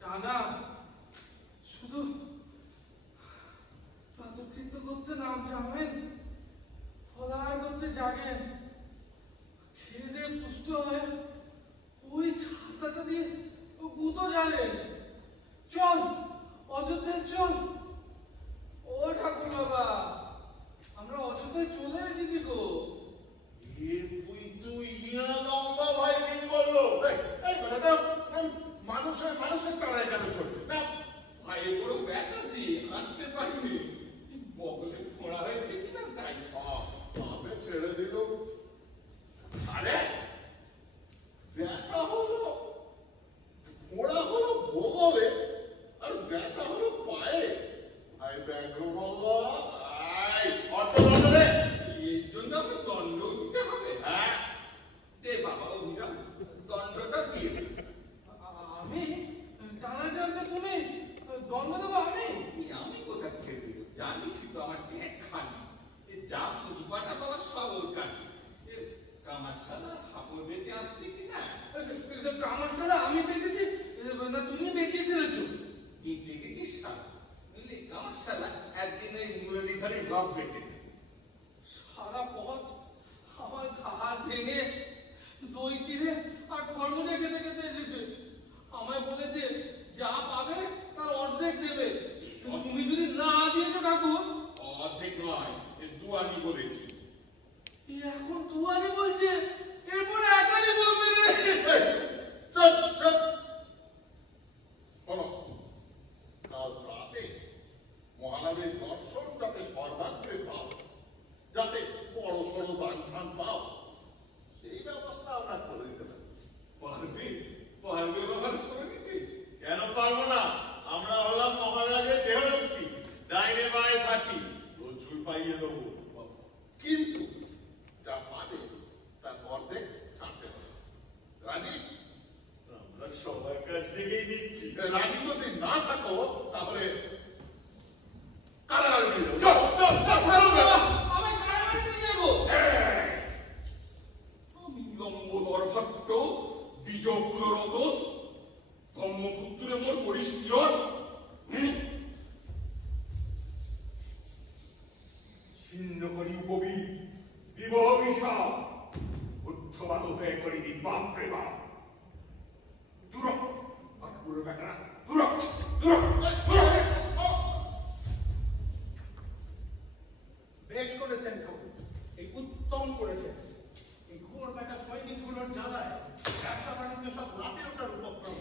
টানা শুধু প্রাতকৃত্য করতে নাম জামেন, ফলাহার করতে জাগেন, খেয়ে দিয়ে পুষ্ট হয়ে ওই ছাতাটা দিয়ে গুঁতো জ্বালেন। চল অযোধ্যায় চল। ও ঠাকুর বাবা, আমরা অযোধ্যায় চলে এসেছি গো। মানুষের তারায় কেন চলবে না? ভাই বড় ব্যথা দিয়ে হাঁটতে পারিনি, বগলে ফোড়া হয়েছে কিনা তাই। তবে ছেড়ে দিল। আরে ব্যথা হলো, ফোড়া হলো বগলে, আর ব্যথা হলো পায়ে। ভাই ব্যাঘ্র বলল, অর্থ দণ্ড রে। এর জন্য আমি দণ্ড দিতে হবে? হ্যাঁ দে বাবা, অভিরাম দণ্ডটা দিয়ে দে। আমি টানা জানতে তুমি দণ্ড দেবো? আমি কোথা থেকে দেব? জানিস তো আমার ট্যাগ খানি, যা পুঁজিপাটা বাবা সব ওর কাছে। কামারশালা হাপড় বেঁচে আসছে কিনা? কামারশালা আমি বেঁচেছি না তুমি বেঁচে ছেড়েছো? বেঁচে গেছিস সালা, বুঝলি? কামারশালা একদিন ওই মুরলীধরের বাপ বেঁচে গেল। সারা পথ আমার হাত ভেঙে দই চিড়ে আর খরমুজে খেতে খেতে এসেছে। আমায় বলেছে যা পাবে তার অর্ধেক দেবে। তুমি যদি না দিয়েছো কাকু। অর্ধেক নয়, দুয়ানি বলেছি। এখন দুয়ানি বলছে, এরপরে একানি বলবে রে। চুপ চুপ। শোনো, কাল রাতে মহারাজের দর্শন যাতে সর্বাগ্রে পাও, যাতে বড় সড়ো দান ঠান পাও, সেই ব্যবস্থা আমরা করে দিতে পারি। পারবে? পারবে বাবা করে দিতে? কেন পারবো না? আমরা হলাম মহারাজের দেহরক্ষী, ডাইনে বায়ে থাকি, প্রচুর পাইয়ে দেবো। কিন্তু যা পাবে তার অর্ধেক ছাড়তে হবে। রাজি? আমরা সবার কাছ থেকেই নিচ্ছি। রাজি যদি না থাকো তাহলে কারাগারে নিয়ে যাও। চল চল চল। আমি কারাগারে নিয়ে যাবো। আমি লম্বোদর ভট্ট, দ্বিজকুলরত, ধর্মপুত্রে মোর পরিষ্ঠির ছিন্ন করি উপবীত বিবাহ বিষাদ, উদ্ধবাদ হয়ে করিনি বাপরে বাপ। দূর পুরো বেটা, দূর দূর। বেশ করেছেন ঠাকুর, এই উত্তম করেছেন। এই ঘোর বেটা সৈনিকগুলোর জ্বালায় ব্যবসা বাণিজ্য সব লাটে ওঠার উপক্রম।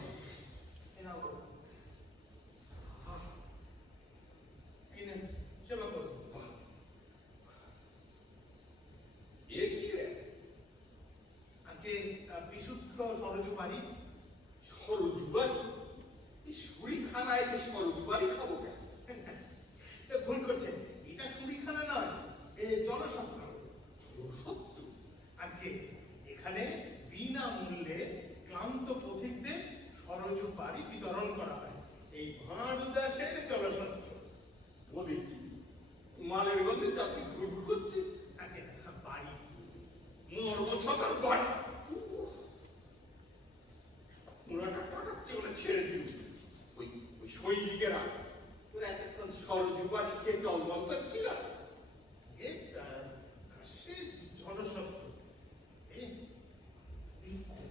এই নেন, সেবা করুন। এ কি রে? আজকে বিশুদ্ধ সরজু বাড়ি। সরজুবাড়ি? এই সুরিখানা এসে সরজুবাড়ি খাবো কেন? ভুল করছেন, এটা সুরিখানা নয়, এ জনসত্র। সত্য আজকে এখানে বিনামূল্যে ক্লান্ত পথিকদের সরজ বাড়ি বিতরণ করা হয়। এই ভাঁড় উদাসের জনসংখ্য বলে কি মালের গন্ধে চাকরি ঘুরঘুর করছে। আগে বাড়ি মরবো ছাতার বাড়ি মুরাটা টাটাচ্ছে বলে ছেড়ে দিন। ওই ওই সৈনিকেরা ওরা এতক্ষণ সরজু বাড়ি খেয়ে টলমল করছিল। সে জনসংখ্য এই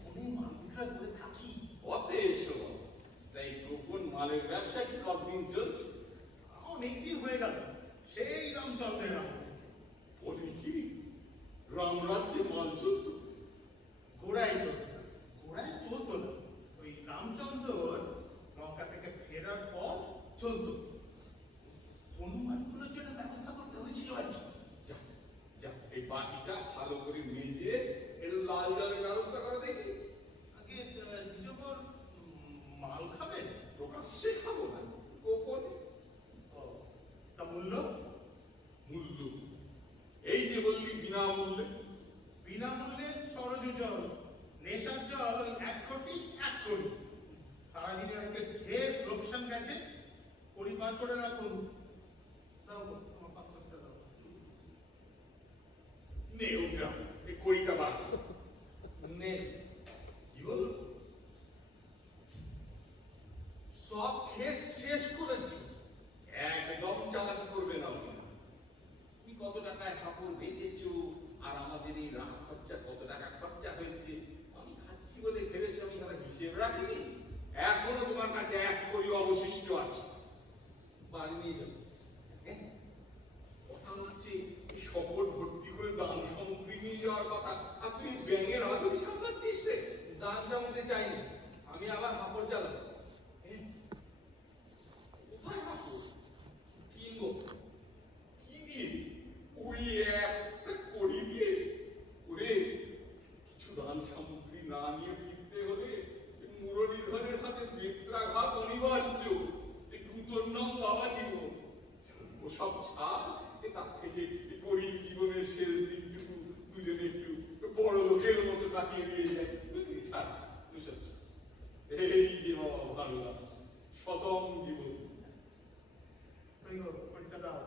গোপনে মানুষরা করে থাকি। অতে এসো তাই গোপন মালের ব্যবসা কি কতদিন চলছে? অনেকদিন হয়ে গেল সেই রামচন্দ্রের নাম ওটি কি রামরাজ্যে মাল চলত? ঘোড়ায় চলত না, ঘোড়ায় চলতো না। ওই রামচন্দ্র লঙ্কা থেকে ফেরার পর চলতো। হনুমানগুলোর জন্য ব্যবস্থা করতে হয়েছিল আর কি। যা যা এই বাটিটা ভালো করে মেজে একটু লাল জলের ব্যবস্থা করে দেখি। আগে নিজবর মাল খাবেন? প্রকাশ্যে খাবো না, গোপন। তা মূল্য? মূল্য এই যে বললি বিনামূল্যে। বিনামূল্যে সরজ জল, নেশার জল ওই 1 কোটি 1 কোটি। সারাদিনে আজকে ঢের লোকসান গেছে, পরিবার করে রাখুন। দাও গো, আমার 5 লাখ টাকা দাও। নে অভিরাম এই কড়িটা বার কর। নে কি হলো? সব খেয়ে শেষ করেছ। একদম চালাকি করবে না অভিরাম। তুমি কত টাকায় কাপড় বেঁচেছো আর আমাদের এই রাত খরচা কত টাকা খরচা হয়েছে আমি খাচ্ছি বলে ভেবেছো আমি তারা হিসেব রাখিনি? এখনো তোমার কাছে 1 কোটি অবশিষ্ট আছে। বাড়ি নিয়ে যাবো। হ্যাঁ? কথা হচ্ছে এই শপথ ভর্তি করে দান সামগ্রী নিয়ে যাওয়ার কথা, আর তুই ব্যাঙের আদর সামলাচ্ছিস রে। দান সামগ্রী চাইনি, আমি আবার হাঁপড় চালাবো। হ্যাঁ? কোথায় হাঁটো? কিনবো। কি দিয়ে? ওই একটা কড়ি দিয়ে? ওরে কিছু দান সামগ্রী না নিয়ে ফিরতে হলে মুরলীধরের হাতে বেত্রাঘাত অনিবার্য। এই কুতোর নাম বাবা জীবন। ওসব ছাড়, তার থেকে গরিব জীবনের শেষ দিনটুকু দুজনে একটু বড় লোকের মতো কাটিয়ে দিয়ে যায়। বুঝলি? ছাড় ওসব ছাড়। এই যে বাবা ভালো লাগছে, সদম জীবন। ওই গো, কোটিটা দাও।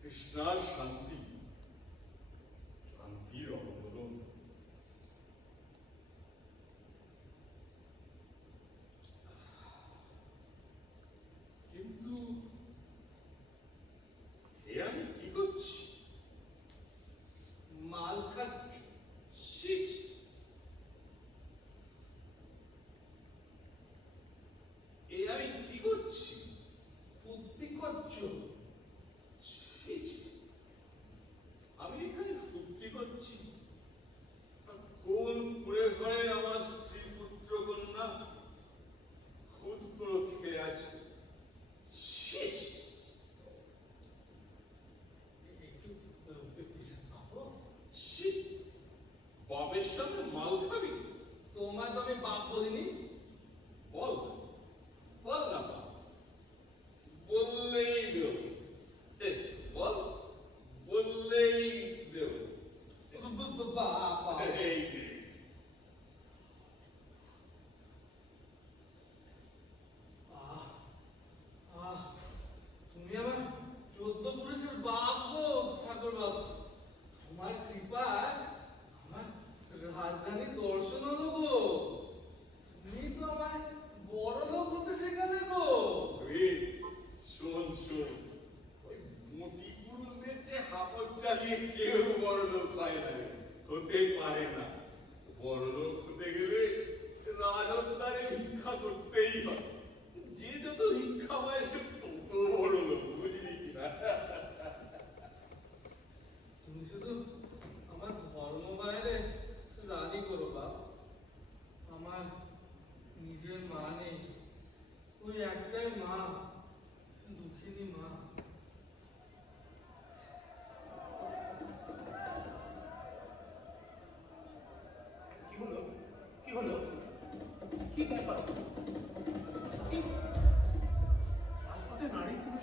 কৃষ্ণার শান্তি, শান্তির অবলম্বন। কিন্তু এ আমি কি করছি? মাল খাচ্ছ। শিখ এ আমি কি করছি? ফুর্তি করছো। শিখ আমি এখানে ফুর্তি করছি, আর কোন কুড়ে ঘরে আমার স্ত্রী পুত্র কন্যা খুদ করে খেয়ে আছে। শিখ একটু পিছনে পাবো। শিখ বাবের সামনে মাল খাবি? তোমার তো আমি বাপ বলিনি। বল বল না বাপ, বললেই দেব।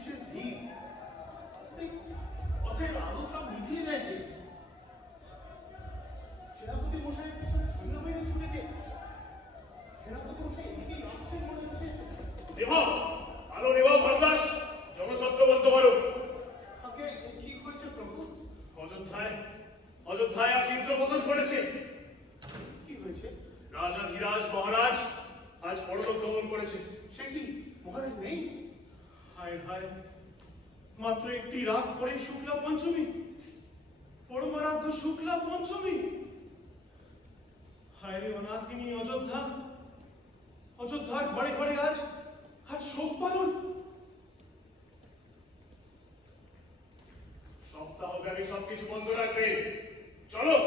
কিসের ভিড়? পথের আলো সব নিভিয়ে দেয় যে। সেনাপতি মশাইয়ের পেছনে সৈন্যবাহিনী ছুটেছে। সেনাপতি মশাই এদিকেই আসছেন মনে হচ্ছে। নেভাও, আলো নেভাও ভারদাস, জনসত্র বন্ধ করো। আগে কি হয়েছে প্রভু? অযোধ্যায় আজ ইন্দ্রপতন করেছে। কি হয়েছে? রাজাধিরাজ মহারাজ আজ পরলোক গমন করেছে। সে কি মহারাজ নেই? হায় হায়, মাত্র একটি রাত পরে শুক্লা পঞ্চমী, পরমারাধ্য শুক্লা পঞ্চমী। হায় রে অনাথিনী অযোধ্যা, অযোধ্যার ঘরে ঘরে আজ শোক পালন। সপ্তাহব্যাপী সবকিছু বন্ধ রাখবে। চলো।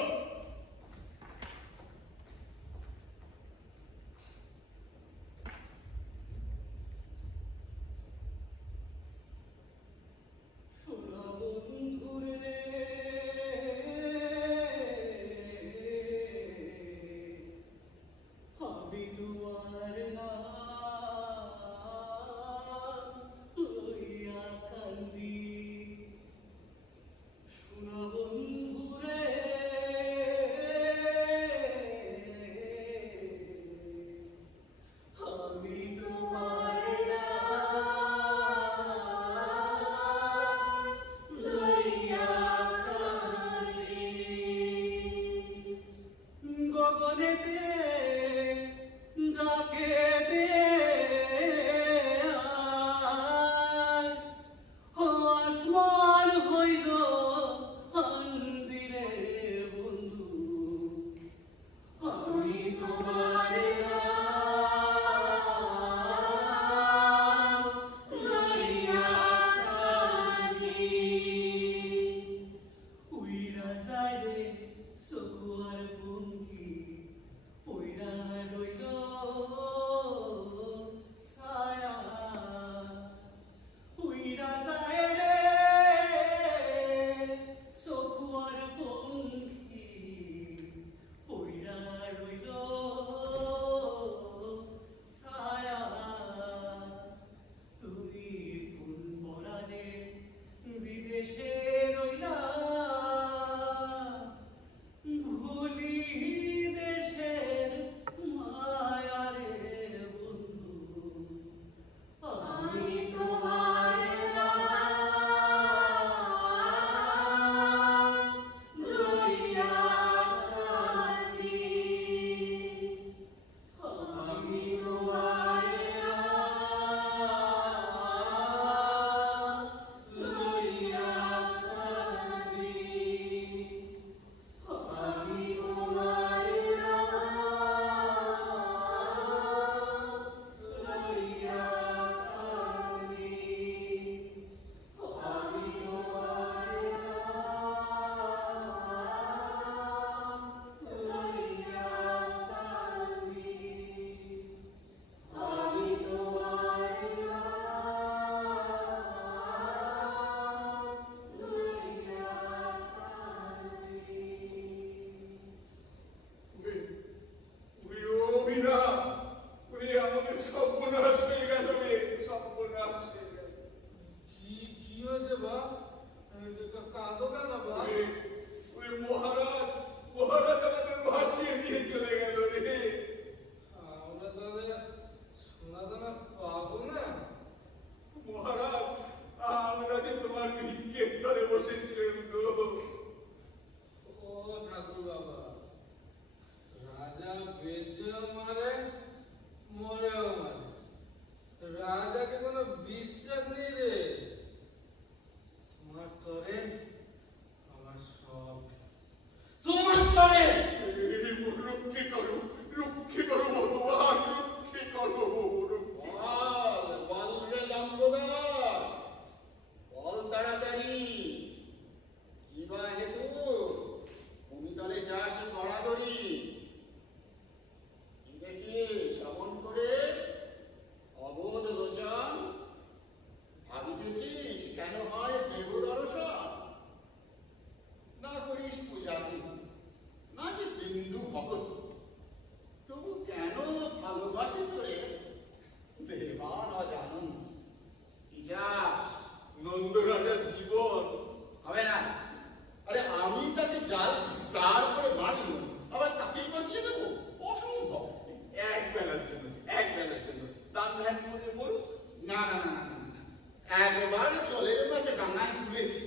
একবার জলের মাঝে ডাঙায় তুলেছি,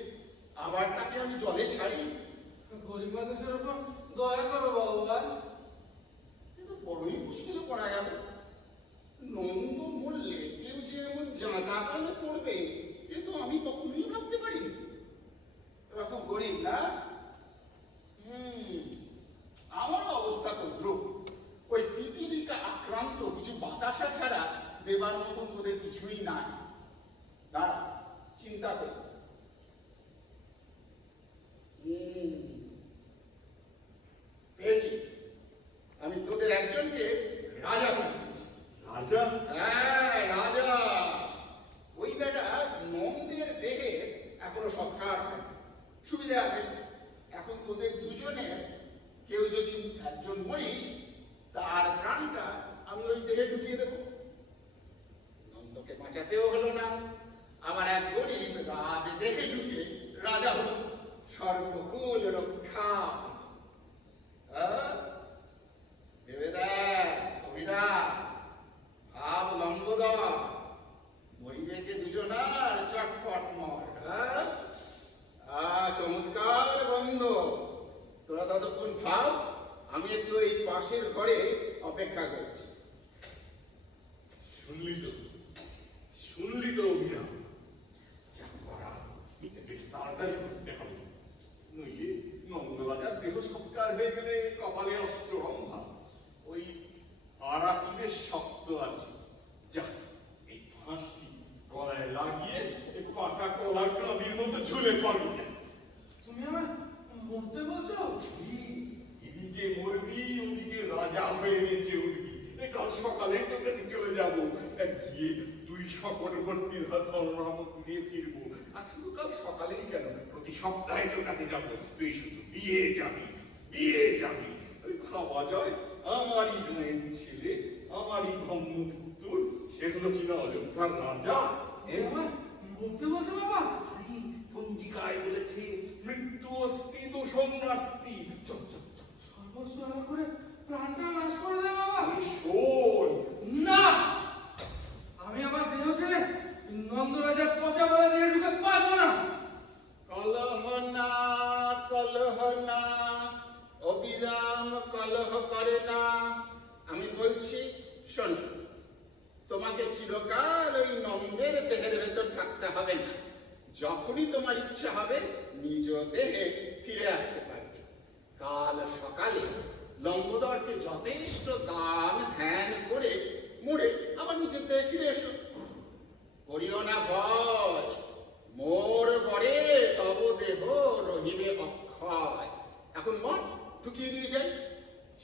আবার তাকে আমি জলে ছাড়ি? গরিব মানুষের উপর দয়া করো ভগবান। কিন্তু বড়ই মুশকিলে পড়া গেল। নন্দ মরলে কেউ যে এমন জাঁদা পালে পড়বে, এ তো আমি কখনোই ভাবতে পারিনি। এরা খুব গরিব না? আমারও অবস্থা তো ধ্রুব। ওই পিপিলিকা আক্রান্ত কিছু বাতাসা ছাড়া দেবার মতন তোদের কিছুই নাই। দাঁড়া, চিন্তা কর। পেয়েছি, আমি তোদের একজনকে রাজা বানিয়েছি। রাজা? হ্যাঁ, রাজা। ওই বেটা নন্দের দেহে এখনো সৎকার হয়, সুবিধা আছে। এখন তোদের দুজনের কেউ যদি একজন মরিস, তার প্রাণটা আমি ওই দেহে ঢুকিয়ে দেব। নন্দকে বাঁচাতেও হলো না, আমার এক গরিব রাজ দেহে ঢুকে রাজা হলো। সর্বকুল রক্ষা। ভেবে দেখ কবিরা, ভাব লম্বোদর, মরিবেকে দুজনার চটপট মর। চমৎকার গন্ধ। তোরা ততক্ষণ ভাব, আমি একটু এই পাশের ঘরে অপেক্ষা করছি। শুনলি তো অভিরাম, যা করা বেশ তাড়াতাড়ি করতে হবে, নইলে নন্দরাজার দেহ সৎকার হয়ে গেলে কপালে অষ্টরম্ভা। ওই আড়াটি বেশ শক্ত আছে। যা, এই ফাঁসটি গলায় লাগিয়ে এই পাকা কলার কাঁদির মতো ঝুলে পড়বি। তুমি আমায় মরতে বলছো? এদিকে মরবি, ওদিকে রাজা হয়ে নেচে উঠবি। কাল সকালে তোর কাছে চলে যাবো, গিয়ে তুই সকল ভর্তি ধর্ম দিয়ে ফিরবো। আর শুধু কাল সকালেই কেন, প্রতি সপ্তাহে তোর কাছে যাবো। তুই শুধু বিয়ে যাবি, বিয়ে যাবি। খাওয়া যায় আমারই গায়ের ছেলে, আমারই ধর্মপুত্র, সে হলো কিনা অযোধ্যার রাজা। এ আমায় মরতে বলছো বাবা? পঞ্জিকায় বলেছে মৃত্যু অস্তি দোষণ নাস্তি। সর্বস্ব আমার করে প্রাণটা নাশ করে দেয় বাবা। শোন না, আমি আমার দেহ ছেড়ে নন্দরাজার পচা বলা দিয়ে ঢুকে পারবো না। কলহ না, কলহ না, অবিরাম কলহ করে না। আমি বলছি শোন, তোমাকে চিরকাল ওই নন্দের দেহের ভেতর থাকতে হবে না। যখনই তোমার ইচ্ছা হবে নিজ দেহে ফিরে আসতে পারবে। কাল সকালে লম্বোদরকে যথেষ্ট দান ধ্যান করে মরে আবার নিজের দেহে ফিরে এসো। করিও না ভয়, মোর পরে তব দেহ রহিবে অক্ষয়। এখন মন ঢুকিয়ে দিয়ে যাই।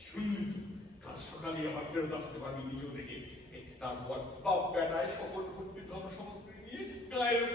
শুনলি তো, কাল সকালে আবার ফেরত আসতে পারবি নিজ দেহে। তারপর বাপ বেটায় সকল ভর্তি ধন সামগ্রী নিয়ে গায়ের